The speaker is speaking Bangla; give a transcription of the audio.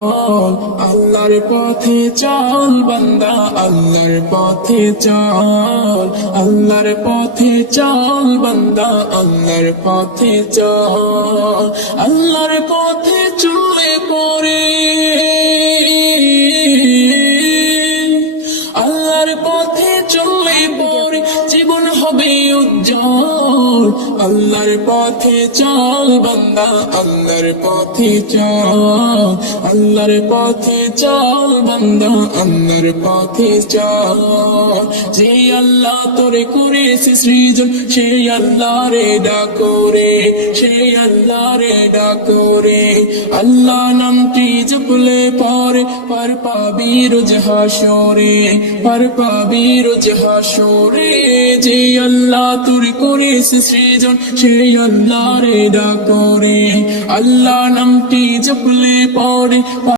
আল্লাহর পথে চল বান্দা, আল্লাহর পথে চল, আল্লাহর পথে চল বান্দা, আল্লাহর পথে চল। আল্লাহর পথে চলে পড়ে, আল্লাহর পথে চলে পড়ে জীবন হবে উজ্জ্বল। আল্লাহর পথে চল বান্দা, আল্লাহর পথে চল, আল্লাহর পথে চল বান্দা, আল্লাহর পথে চল। যে আল্লাহ তোরে করেছে সৃজন, সেই আল্লাহ রে ডাকো রে, সেই আল্লাহ রে ডাকো রে। আল্লাহ নামটি জপলে পরে পার পাবি রোজ হাসরে, পার পাবি রোজ হাসরে। যে আল্লাহ তোরে করেছে সৃজন, সেই আল্লাহ রে ডাকো রে। আল্লাহ নামটি জপলে পরে